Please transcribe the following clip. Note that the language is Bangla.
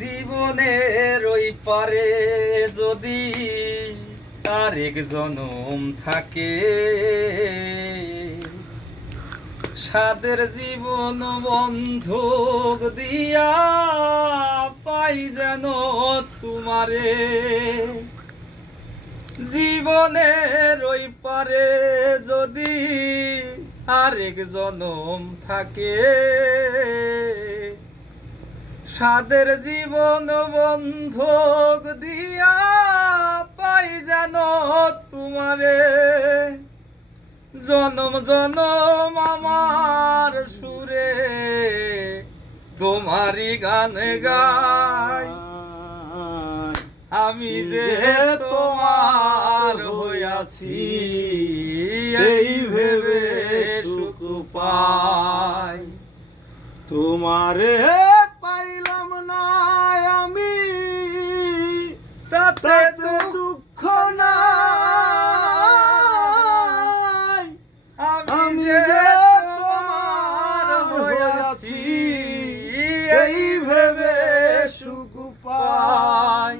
জীবনের ওই পারে যদি আরেক জনম থাকে, সাদের জীবন বন্ধক দিয়া পাই যেন তোমারে। জীবনের ওই পারে যদি আরেক জনম থাকে, সাদের জীবন বন্ধক দিয়া পাই যেন তোমারে। জনম জনম আমার সুরে তোমারই গান গাই, আমি যে তোমার হইয়াছি এই ভেবে সুখ পাই। তোমারে পাইলাম না আমি, তাতে তো দুঃখ নাই, আমি যে তোমার হইয়াছি এই ভেবে সুখ পাই।